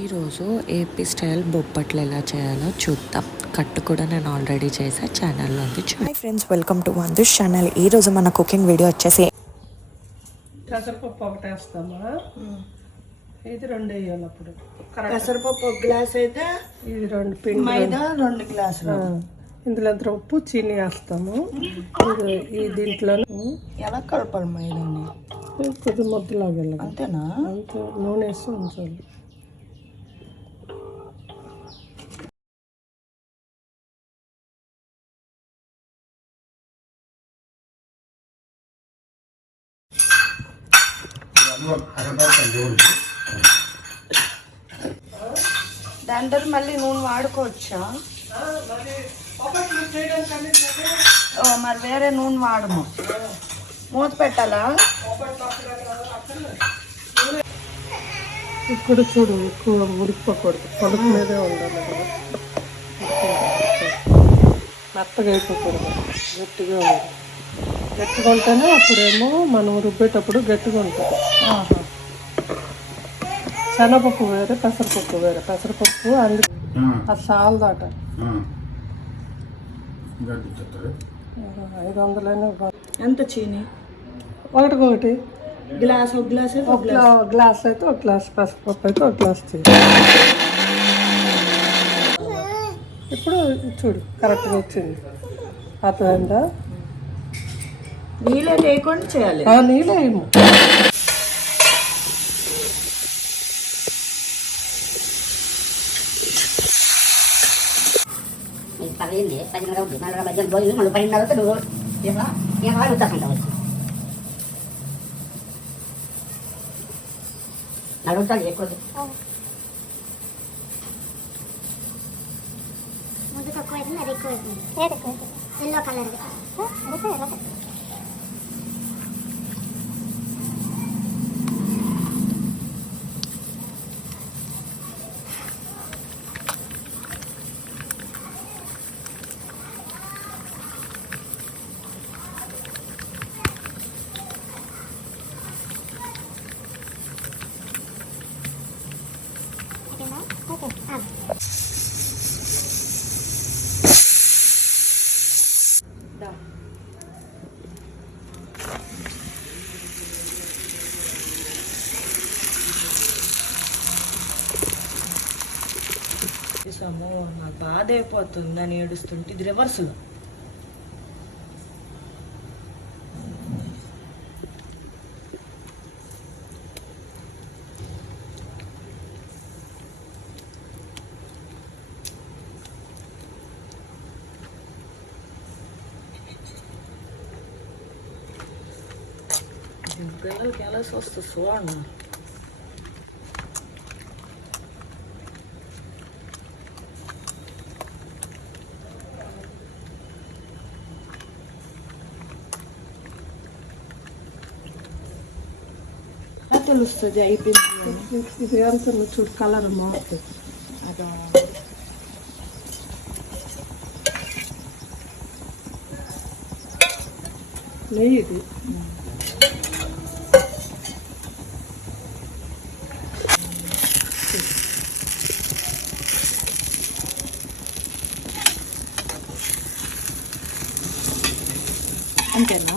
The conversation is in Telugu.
ఈరోజు ఏపీ స్టైల్ బొప్పట్లు ఎలా చేయాలో చూద్దాం. కట్టు కూడా నేను ఆల్రెడీ చేసా ఛానల్లో ఉంది hi friends welcome to Vandush channel ఈ రోజు మన కుకింగ్ వీడియో వచ్చేసి పెసరపప్పు ఒకటి వేస్తామా? ఇది రెండు వేయాలి అప్పుడు పెసరపప్పు ఒక గ్లాస్ అయితే ఇది రెండు పిండి మైదా రెండు గ్లాసులు ఇందులో ఉప్పు చీని వేస్తాము. ఇది ఈ దీంట్లో ఎలా కలపాలి మైదాని? కొద్ది ముద్దలాగా వెళ్ళాలి అంతేనా? అంతే నూనె వేసి ఉంచాలి. తర్వాత మళ్ళీ నూనె వాడుకోవచ్చా? మరి వేరే నూనె వాడము. మూత పెట్టాలా? ఇప్పుడు చూడు ఎక్కువ ఉడికిపోకూడదు. పొడుపు మీదే ఉండాలి కదా. మెత్తగా అయిపోకూడదు. గట్టిగా ఉండాలి. గట్టిగా ఉంటేనే అప్పుడేమో మనం రుబ్బేటప్పుడు గట్టిగా ఉంటుంది ఆహా. శనగపప్పు వేరే పెసరపప్పు వేరే. పెసరపప్పు అందు ఆ. సాల్ దాట. ఐదు వందలైనా. ఎంత చీని? ఒకటికి ఒకటి గ్లాస్ ఒక గ్లాస్ ఒక గ్లా- గ్లాస్? అయితే ఒక గ్లాస్ పెసరపప్పు అయితే ఒక గ్లాస్ చేయి ఇప్పుడు చూడు కరెక్ట్గా వచ్చింది. అర్థమైందా? నీళ్ళే లేకుండా చేయాలి. ఆ నీళ్ళే ఏమో. పదిహేను పదిన్నర అవుతుంది నల్లర మధ్యలో రోజులు మళ్ళీ పన్నెండు అవుతుంది నువ్వు ఏం వాళ్ళు వచ్చేస్తుంటావు నలుగుతాడు ఎక్కువ ముందు తక్కువ అవుతుంది అది ఎక్కువ అవుతుంది ఎల్లో కలర్ ఓకే నాకు బాధ అయిపోతుంది అని ఏడుస్తుంటే ఇది రివర్స్లో పిల్లలకి ఎలా వస్తుంది చూడండి ఎలా తెలుస్తుంది అయిపోయింది ఇది అంతా నువ్వు చూడు కలర్ మారుతుంది అదా నెయ్యి ఇది అంతేనా?